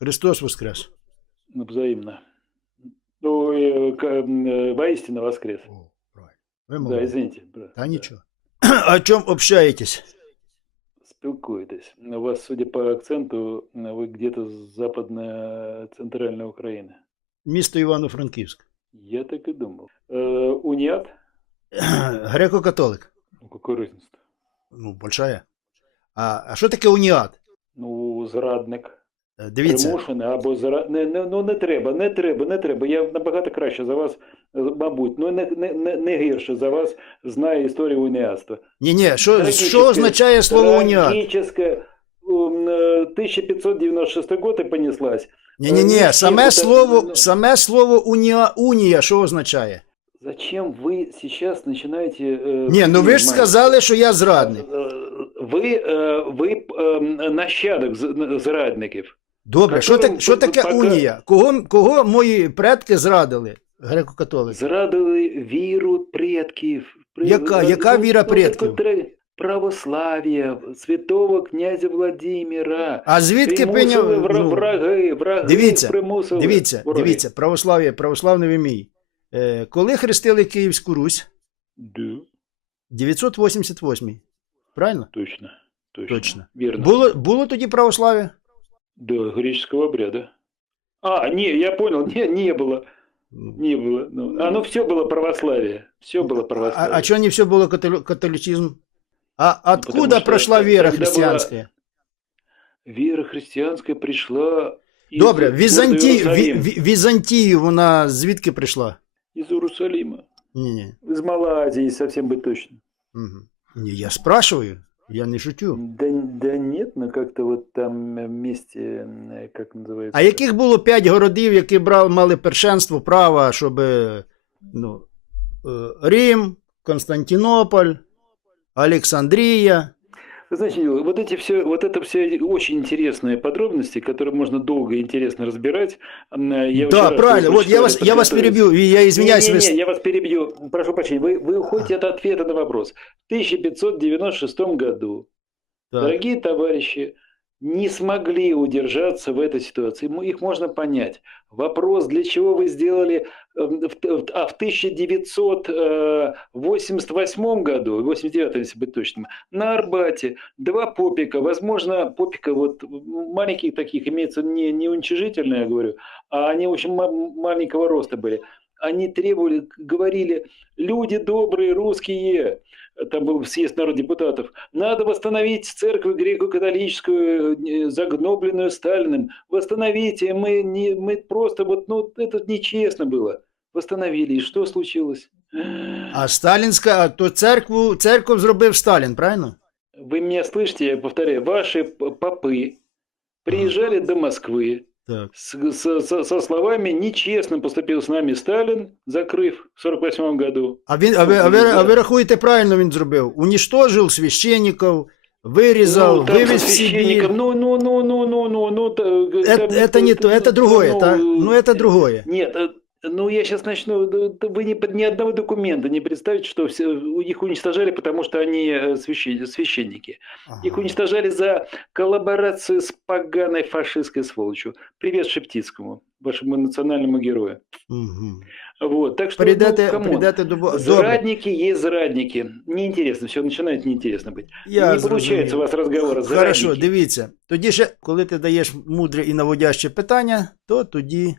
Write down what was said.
Христос Воскрес. Ну, взаимно. Ну, э, к- м, э, воистину воскрес. О, правильно. Ви Да, молодець. извините. брат. Та нічого. О чому общаєтесь? Спілкуєтесь. У вас, судя по акценту, вы где-то с западная центральная Украина. Місто Івано-Франківськ. Я так и думал. Э, униат? Греко-католик. Ну, какой разница? Ну, большая. А, а що таке уніат? Ну, зрадник. Е, Дивіться, Примушений або зра... не, не, ну не треба, не треба, не треба. Я набагато краще за вас, е, мабуть, ну не, не, не, не гірше за вас знаю історію уніатства. ні, ні, що, Трагічне. що означає слово уніат? Трагическое, ум, э, 1596 год и понеслась. Ні, ні, ні, Ні, саме це- слово, ну- саме слово унія, унія, що означає? Зачем вы сейчас начинаете... э, Ні, ну ви ж понимать? сказали, що я зрадник. Е, Ви, е, ви е, нащадок з- зрадників. Добре, що, так, що таке пока- унія? Кого, кого мої предки зрадили? Греко-католики. Зрадили віру предків. Яка- ну, яка ну, віра ну, предків? Православ'я, святого князя Владимира. А звідки прийняв? ну, враги, враги дивіться, примусили. Дивіться, враги. дивіться, православ'я, православний мій. Е, коли хрестили Київську Русь? Да, 988. Правильно? точно. Точно. Точно. Верно. Було, було тоді православ'я? До греческого обряда. А, не, я понял, не, не было. Не было. Ну, а ну все было православие. Все было А, православие. а чого не все було католі- католицизм? А откуда потому что прошла тогда вера была- христианская? Вера христианская пришла из Добре, города Візантію, Иерусалим. Ві- Ві- Візантію вона звідки прийшла? Из Иерусалима. Ні, ні. Из Малайзии, совсем быть точно. Угу. Ні, я спрашиваю, Я не шучу. Да, да нет, ну как-то вот там вместе, как называется. А яких було п'ять городів, які брали, мали першенство права, щоб ну, е, Рим, Константинополь, Олександрія. Знаете, вот эти все, вот это все очень интересные подробности, которые можно долго и интересно разбирать. Я да, правильно. Вот я вас, я вас перебью, я извиняюсь. Не, не, не, я вас перебью. Прошу прощения. Вы, вы уходите от ответа на вопрос. В 1596 году, Так. дорогие товарищи, не смогли удержаться в этой ситуации. Их можно понять. Вопрос, для чего вы сделали... э, в- в- А в 1988 году, 89 если быть точным, на Арбате два попика, возможно, попика вот маленьких таких, имеется не, не уничижительно, я говорю, а они очень ма- маленького роста были. Они требовали, говорили, люди добрые, русские, там был съезд народ депутатов, надо восстановить церковь греко-католическую, э, загнобленную Сталиным, восстановите, мы, не, мы просто, вот, ну, это нечестно было. Восстановили, и что случилось? А сталінська, а то церкву, церкву зробив Сталін, правильно? Вы меня слышите, я повторяю, ваши попы приезжали до Москвы Так. с- с- со, со словами «нечестно поступил с нами Сталин», закрыв в 48 году. А, він, а, ви, а, ви, а ви рахуєте, правильно він зробив? Уніштожив священників, вирізав, Ну, там вивез со в Сибір. священником, ну, ну, ну, ну, ну, ну, ну, та- Это, там, это не то, это другое, ну, та? ну это другое. Нет, э, ну я сейчас начну. да, да Вы ни, под- ни одного документа не представите, что все, их уничтожали, потому что они э, священ- священники. Их Ага. уничтожали за коллаборацию с поганой фашистской сволочью. Привет Шептицкому, вашему национальному герою. Мгм. Вот, так что, Прийдете, ну, камон. прийдете до Бога. Добре, Зрадники есть зрадники. Неинтересно, все начинает неинтересно быть. я не получается зрозумів. у вас разговора. Хорошо, Зрадники. дивіться. Тоді ще, коли ти даєш мудре і наводяще питання, то тоді